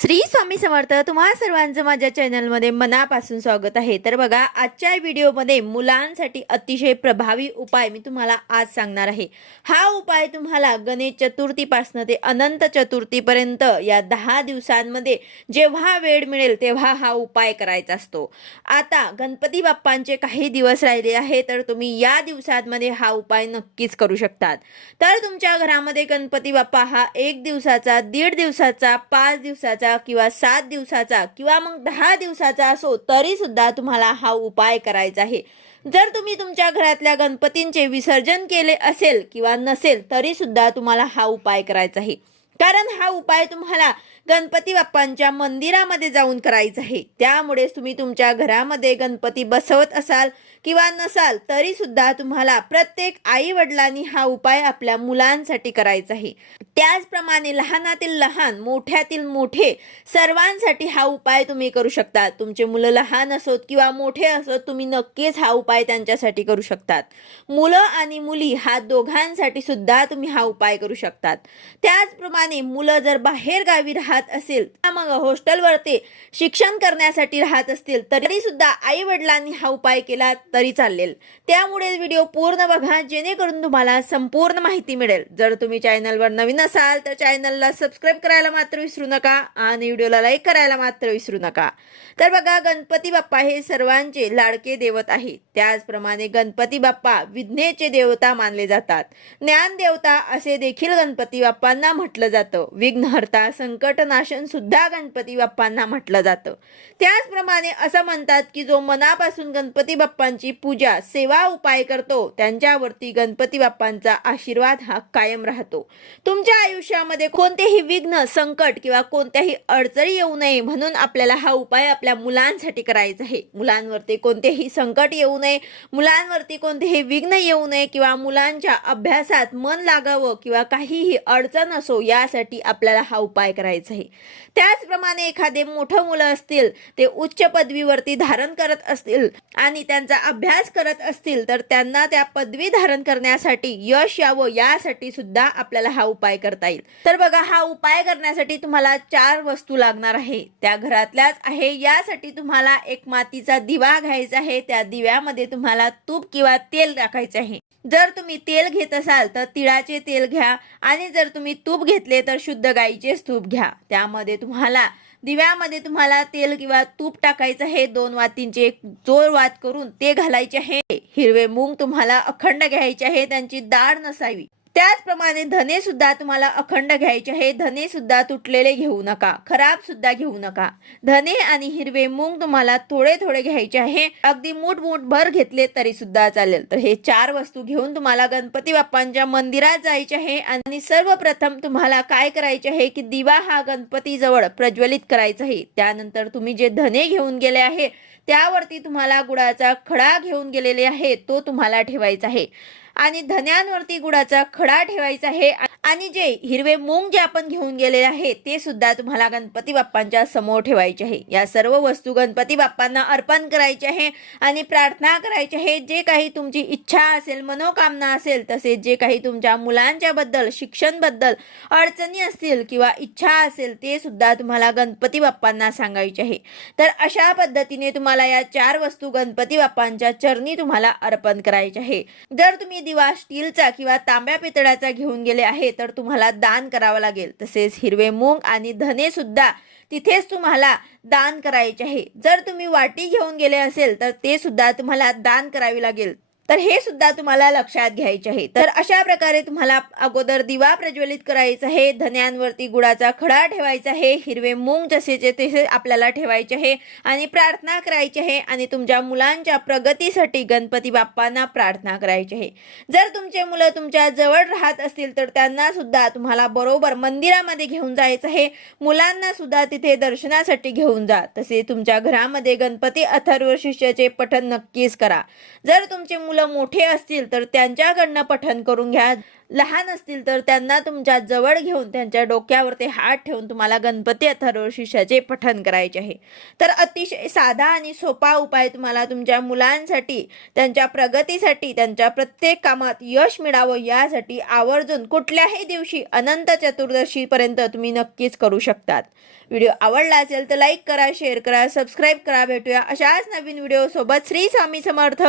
श्री स्वामी समर्थ तुम्हा सर्वांचं माझ्या चॅनलमध्ये मनापासून स्वागत आहे. तर बघा आजच्या व्हिडिओमध्ये मुलांसाठी अतिशय प्रभावी उपाय मी तुम्हाला आज सांगणार आहे. हा उपाय तुम्हाला गणेश चतुर्थीपासनं ते अनंत चतुर्थीपर्यंत या दहा दिवसांमध्ये जेव्हा वेळ मिळेल तेव्हा हा उपाय करायचा असतो. आता गणपती बाप्पांचे काही दिवस राहिले आहे तर तुम्ही या दिवसांमध्ये हा उपाय नक्कीच करू शकतात. तर तुमच्या घरामध्ये गणपती बाप्पा हा एक दिवसाचा दीड दिवसाचा पाच दिवसाचा किंवा सात दिवसाचा किंवा मग दहा दिवसाचा असो तरी सुद्धा तुम्हाला हा उपाय करायचा आहे. जर तुम्ही तुमच्या घरातल्या गणपतींचे विसर्जन केले असेल किंवा नसेल तरी सुद्धा तुम्हाला हा उपाय करायचा आहे. कारण हा उपाय तुम्हाला गणपती बाप्पांच्या मंदिरामध्ये जाऊन करायचा आहे. त्यामुळेच तुम्ही तुमच्या घरामध्ये गणपती बसवत असाल किंवा नसाल तरी सुद्धा तुम्हाला प्रत्येक आई वडिलांनी हा उपाय आपल्या मुलांसाठी करायचा आहे. त्याचप्रमाणे लहानातील लहान मोठ्यातील मोठे सर्वांसाठी हा उपाय तुम्ही करू शकता. तुमचे मुलं लहान असोत किंवा मोठे असोत तुम्ही नक्कीच हा उपाय त्यांच्यासाठी करू शकतात. मुलं आणि मुली हा दोघांसाठी सुद्धा तुम्ही हा उपाय करू शकतात. त्याचप्रमाणे मुलं जर बाहेर गावी राहत असेल मग हॉस्टेलवरती शिक्षण करण्यासाठी राहत असतील तरी सुद्धा आई वडिलांनी हा उपाय केला तरी चालेल. त्यामुळे व्हिडिओ पूर्ण बघा जेणेकरून तुम्हाला संपूर्ण माहिती मिळेल. जर तुम्ही चॅनलवर नवीन असाल तर चॅनलला सबस्क्राईब करायला मात्र विसरू नका आणि व्हिडिओला लाईक करायला मात्र विसरू नका. तर बघा गणपती बाप्पा हे सर्वांचे लाडके देवत आहे त्याचप्रमाणे गणपती बाप्पा विघ्नेचे देवता मानले जातात. ज्ञान देवता असे देखील गणपती बाप्पांना म्हटलं जातं. विघ्नहर्ता संकटनाशन सुद्धा गणपती बाप्पांना म्हटलं जातं. त्याचप्रमाणे असं म्हणतात की जो मनापासून गणपती बाप्पांची पूजा सेवा उपाय करतो त्यांच्यावरती गणपती बाप्पांचा आशीर्वाद हा कायम राहतो. तुमच्या आयुष्यामध्ये कोणतेही विघ्न संकट किंवा कोणत्याही अडचणी येऊ नये म्हणून आपल्याला हा उपाय आपल्या मुलांसाठी करायचा आहे. मुलांवरती कोणतेही संकट येऊ नये मुलांवरती कोणतेही विघ्न येऊ नये किंवा मुलांच्या अभ्यासात मन लागावं किंवा काहीही अडचण असो यासाठी आपल्याला हा उपाय करायचा आहे. त्याचप्रमाणे एखादे मोठं मुलं असतील ते उच्च पदवीवरती धारण करत असतील आणि त्यांचा अभ्यास करत असतील तर त्यांना त्या पदवी धारण करण्यासाठी यश यावं यासाठी सुद्धा आपल्याला हा उपाय करता येईल. तर बघा हा उपाय करण्यासाठी तुम्हाला चार वस्तू लागणार आहे. त्या घरातल्याच आहे. यासाठी तुम्हाला एक मातीचा दिवा घ्यायचा आहे. त्या दिव्यामध्ये तुम्हाला तूप किंवा तेल टाकायचे आहे. जर तुम्ही तेल घेत असाल तर तिळाचे तेल घ्या. आणि जर तुम्ही तूप घेतले तर शुद्ध गाईचेच तूप घ्या. त्यामध्ये तुम्हाला दिव्यामध्ये तुम्हाला तेल किंवा तूप टाकायचं आहे. दोन वातींचे एक जोर वात करून ते घालायचे आहे. हिरवे मूग तुम्हाला अखंड घ्यायचे आहे. त्यांची डाळ नसावी. त्याचप्रमाणे धने सुद्धा तुम्हाला अखंड घ्यायचे आहे. धने सुद्धा तुटलेले घेऊ नका. खराब सुद्धा घेऊ नका. धने आणि हिरवे मूग तुम्हाला थोडे थोडे घ्यायचे आहे. अगदी मूठ मूठ भर घेतले तरी सुद्धा चालेल. तर हे चार वस्तू घेऊन तुम्हाला गणपती बाप्पांच्या मंदिरात जायचे आहे. आणि सर्वप्रथम तुम्हाला काय करायचे आहे की दिवा हा गणपती जवळ प्रज्वलित करायचा आहे. त्यानंतर तुम्ही जे धने घेऊन गेले आहे त्यावरती तुम्हाला गुळाचा खडा घेऊन गेलेले आहे तो तुम्हाला ठेवायचा आहे. आणि धन्यांवरती गुळाचा खडा ठेवायचा आहे. आणि जे हिरवे मूंग जे आपण घेऊन गेलेले आहे ते सुद्धा तुम्हाला गणपती बाप्पांच्या समोर ठेवायचे आहे. या सर्व वस्तू गणपती बाप्पांना अर्पण करायचे आहे आणि प्रार्थना करायची आहे. जे काही तुमची इच्छा असेल मनोकामना असेल तसेच जे काही तुमच्या मुलांच्याबद्दल शिक्षणबद्दल अडचणी असतील किंवा इच्छा असेल ते सुद्धा तुम्हाला गणपती बाप्पांना सांगायचे आहे. तर अशा पद्धतीने तुम्हाला या चार वस्तू गणपती बाप्पांच्या चरणी तुम्हाला अर्पण करायचे आहे. जर तुम्ही दिवा स्टीलचा किंवा तांब्या पितळाचा घेऊन गेले आहेत तर तुम्हाला दान करावं लागेल. तसेच हिरवे मूग आणि धने सुद्धा तिथेच तुम्हाला दान करायचे आहे. जर तुम्ही वाटी घेऊन गेले असेल तर ते सुद्धा तुम्हाला दान करावी लागेल. तर हे सुद्धा तुम्हाला लक्षात घ्यायचे आहे. तर अशा प्रकारे तुम्हाला अगोदर दिवा प्रज्वलित करायचा आहे धन्यांवरती गुळाचा खडा ठेवायचा आहे हिरवे मूंग जसेचे तसे आपल्याला ठेवायचे आहे आणि प्रार्थना करायची आहे आणि तुमच्या मुलांच्या प्रगतीसाठी गणपती बाप्पांना प्रार्थना करायची आहे. जर तुमचे मुलं तुमच्या जवळ राहत असतील तर त्यांना सुद्धा तुम्हाला बरोबर मंदिरामध्ये घेऊन जायचं आहे. मुलांना सुद्धा तिथे दर्शनासाठी घेऊन जा. तसे तुमच्या घरामध्ये गणपती अथर्व शिष्याचे पठण नक्कीच करा. जर तुमचे मुलं मुलं मोठे असतील तर त्यांच्याकडनं पठन करून घ्या. लहान असतील तर त्यांना तुमच्या जवळ घेऊन त्यांच्या डोक्यावर ते हात ठेवून तुम्हाला गणपती अथर्वशीर्षाचे पठन करायचे आहे. तर अतिशय साधा आणि सोपा उपाय तुम्हाला तुमच्या मुलांसाठी त्यांच्या प्रगतीसाठी त्यांच्या प्रत्येक कामात यश मिळावं यासाठी आवर्जून कुठल्याही दिवशी अनंत चतुर्दशीपर्यंत तुम्ही नक्कीच करू शकतात. व्हिडिओ आवडला असेल तर लाईक करा शेअर करा सबस्क्राईब करा. भेटूया अशाच नवीन व्हिडिओसोबत. श्री स्वामी समर्थ.